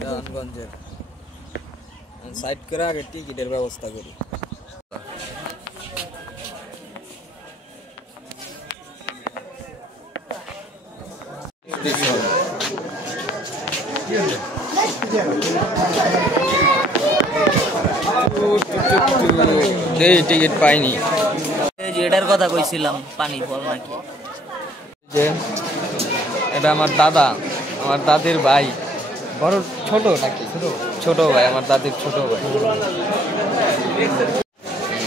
দেওয়ানগঞ্জের side করে আগে টিকিটের ব্যবস্থা করি। টিকিট পাইনি, এটার কথা কইছিলাম, পানি ফল নাকি। যে এটা আমার দাদা, আমার দাদির ভাই, বড় ছোট নাকি ছোট ভাই, আমার দাদির ছোট ভাই।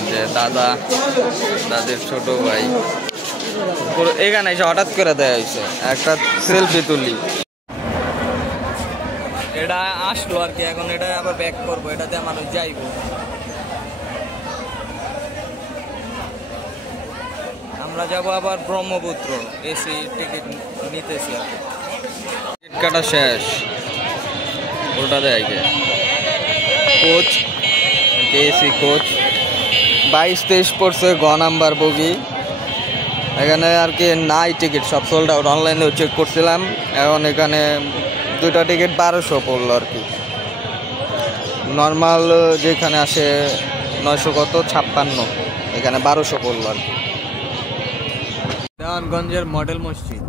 যে দাদা, দাদির ছোট ভাই এখানে এসে হঠাৎ করে দেয়া হয়েছে, একটা সেলফি তুলি। এটা আসলো আর কি, এখন এটা আবার ব্যাক করবো, এটাতে মানুষ যাইব। আমরা যাবো আবার ব্রহ্মপুত্র, এসি টিকিট নিতেছি আর কি। টিকিট কাটা শেষ, ওটা দেয় কোচ, এসি কোচ 22-23 পড়ছে, গ নাম্বার বগি। এখানে আর কি নাই টিকিট, সব সোল্ড আউট। অনলাইনেও চেক করছিলাম, এখন এখানে দুটা টিকিট 1200 পড়লো আর কি। নর্মাল যেখানে আসে 956, এখানে 1200 পড়লো আর কি। দেওয়ানগঞ্জের মডেল মসজিদ।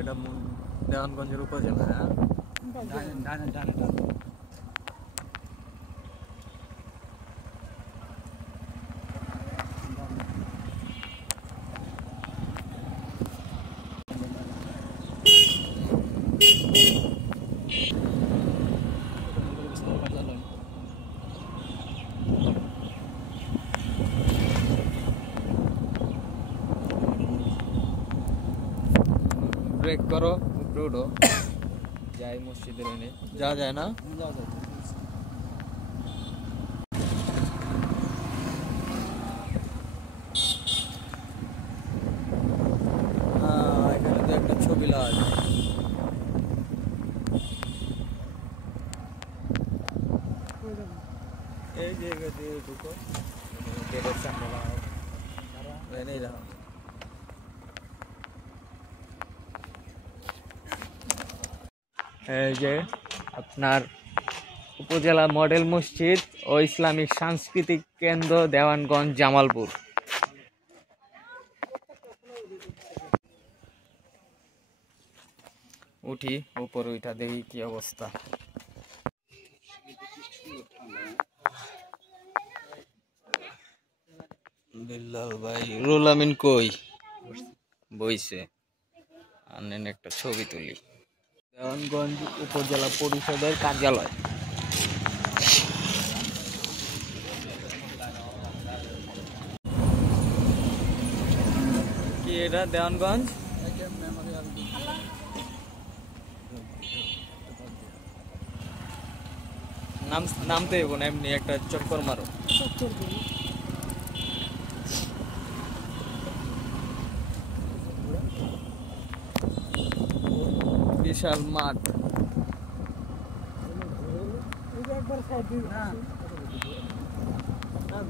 এটা দেওয়ানগঞ্জের উপজেলা। ব্রেক করো, উপরে উঠো, যাই মসজিদের এনে। যাওয়া যায় না, এখানে তো একটা ছবি লাগাই। এই জায়গা দিয়ে ঢুকো, গেটের সামনে লাগাও, এনেই লাগাও। এই যে আপনার উপজেলা মডেল মসজিদ ও ইসলামিক সাংস্কৃতিক কেন্দ্র দেওয়ানগঞ্জ জামালপুর। উঠি উপরে, ওইটা দেখি কি অবস্থা। বিল্লাল ভাই, রুল আমিন কই বইছে, আনেন একটা ছবি তুলি। দেওয়ানগঞ্জ উপজেলা পরিষদের কার্যালয়। কি এটা দেওয়ানগঞ্জ নামতে হইব না, এমনি একটা চক্কর মারো। বিশাল মাঠ,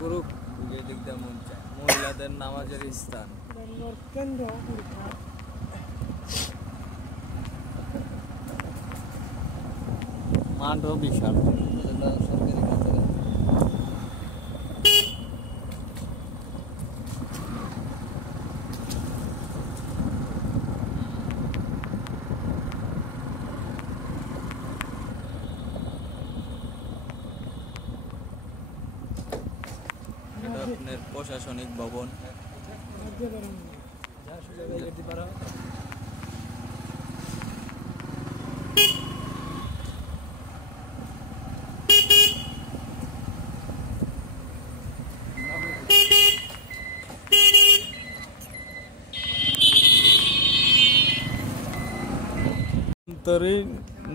গুরু দেখতে মন চায়। মহিলাদের নামাজের স্থান, মাঠও বিশাল। সরকারি কাছে আপনার প্রশাসনিক ভবন।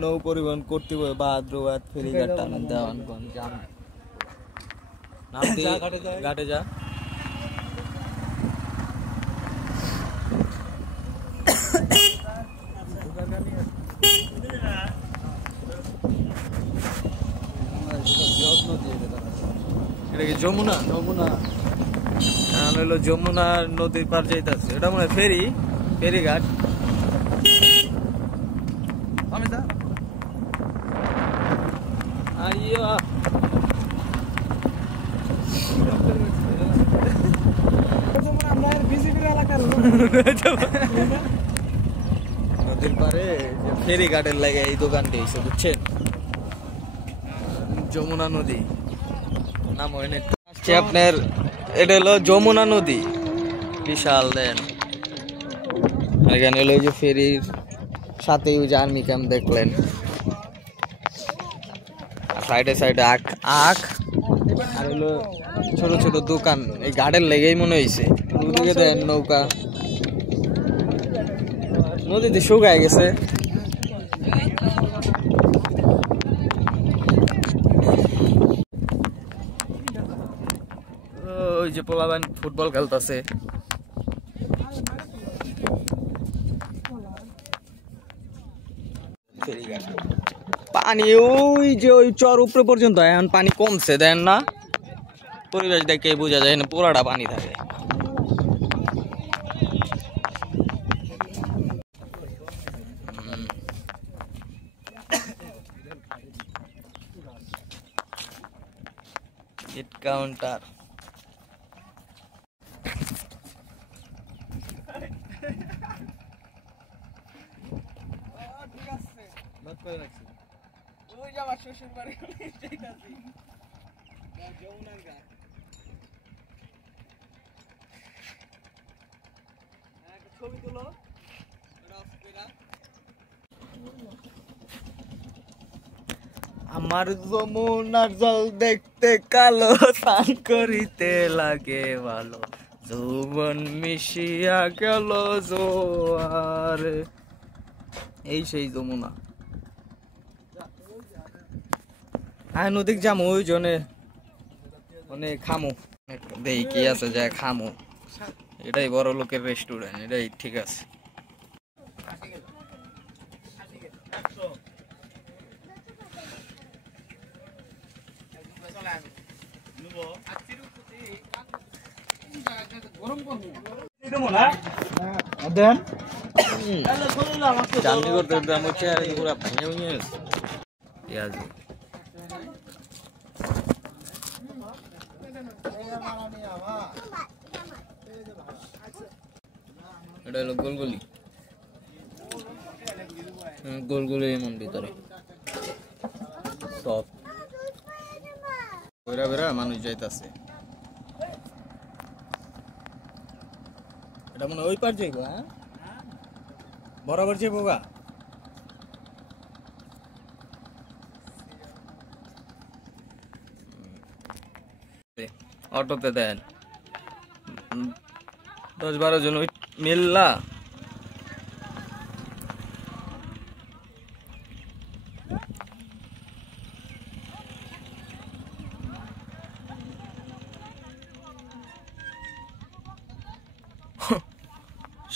নৌ পরিবহন কর্তৃপক্ষ বাহাদুরাবাদ ফেরিঘাট টানা দেওয়ানগঞ্জ ঘাটে যা। এটা কি যমুনা? হলো যমুনা নদীর পার যাইতেছে, এটা মনে হয় ফেরিঘাট। আইয়া নদীর পারে ফেরিঘাটের লাগে এই দোকানটি হয়েছে, বুঝছেন? যমুনা নদী নাম হয়নি আপনার। এটা হলো যমুনা নদী, বিশাল দেন। এখানে হলো যে ফেরির সাথে ওই যে আর্মি ক্যাম্প দেখলেন, সাইডে সাইডে আখ আর হলো ছোট ছোট দোকান। এই ঘাটের লেগেই মনে হয়েছে। ওদিকে দেন নৌকা, নদীতে শুকায় গেছে। ওই যে পোলাবান ফুটবল খেলতেছে। পানি ওই যে ওই চর উপরে পর্যন্ত, এখন পানি কমছে দেন না। পরিবেশ দেখে বোঝা যায় না পুরাটা পানি থাকে। Ticket counter. ছবি তুলো। আমার যমুনার জল দেখতে কালো, স্নান করিতে লাগে ভালো, যৌবন মিশিয়া গেল জোয়ারে। এই সেই যমুনা। হ্যাঁ নদীক যাম ওই জনে মানে খামো, দেখি কি আছে যায় খামো। এটাই বড় লোকের রেস্টুরেন্ট, এটাই ঠিক আছে। চাটনি করতে দাম হচ্ছে আর পুরো ভাঙে ভেঙে গেছে। পেঁয়াজ এটা হলো গোলগুলি, গোলগুলি এমন ভিতরে সব বেড়া বেড়া মানুষ যাইতাছে। এটা মনে ওই পার যাইব, হ্যাঁ বরাবর যাইব গা। অটোতে দেন 10-12 জন মিল্লা।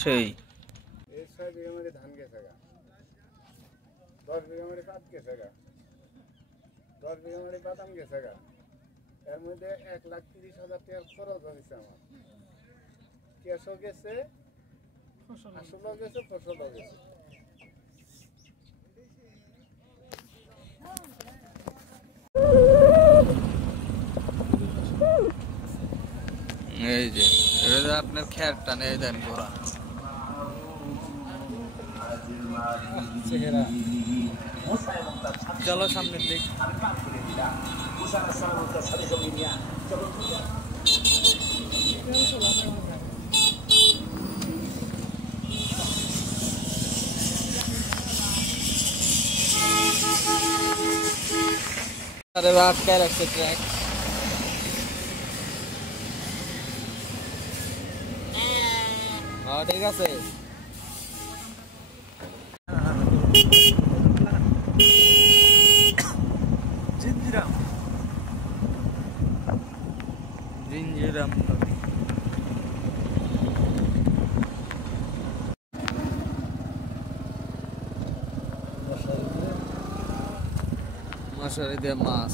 সেই 6 বিঘা মানে ধান গেছে গা, 10 বিঘা মানে কাঠ গেছে গা, 10 বিঘা মানে বাদাম গেছে গা। এর মধ্যে 1,30,000 টাকা খরচ হয়েছে আমার। ক্যাশও গেছে, আসলও গেছে, ফসলও গেছে। এই যে এটা আপনার খের টানে দেন ঘোড়া। চলো সামনের দিক। अरे बाप क्या रख सकते हैं। हाँ ठीक है सर। जिंजीराम जिंजीराम মশারি দিয়ে মাছ